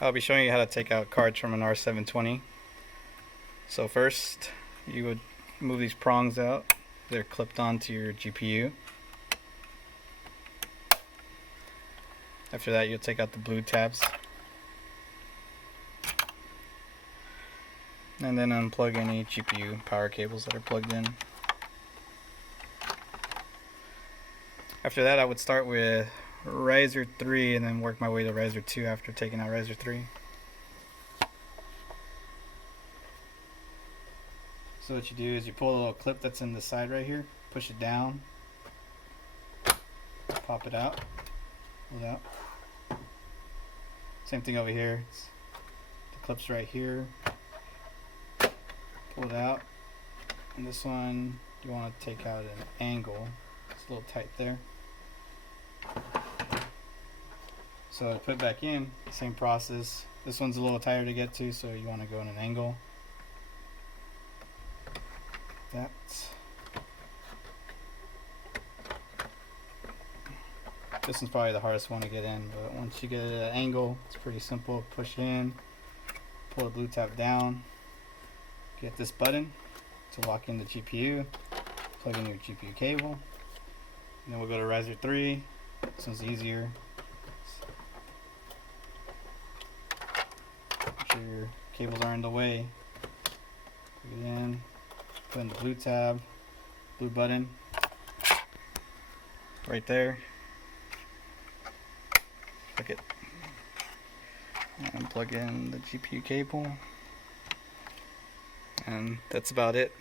I'll be showing you how to take out cards from an R720. So first, you would move these prongs out. They're clipped onto your GPU. After that, you'll take out the blue tabs. And then unplug any GPU power cables that are plugged in. After that, I would start with riser 3 and then work my way to riser 2 after taking out riser 3. So what you do is you pull a little clip that's in the side right here, push it down, pop it out, pull it out. Same thing over here. The clip's right here, pull it out. And this one you want to take out an angle. It's a little tight there. So to put it back in, same process. This one's a little tighter to get to, so you want to go in an angle. That. This one's probably the hardest one to get in, but once you get it at an angle, it's pretty simple. Push in, pull the blue tab down, get this button to lock in the GPU, plug in your GPU cable, and then we'll go to riser 3. This one's easier. Make sure your cables aren't in the way. Plug it in, put in the blue tab, blue button, right there. Click it and plug in the GPU cable, and that's about it.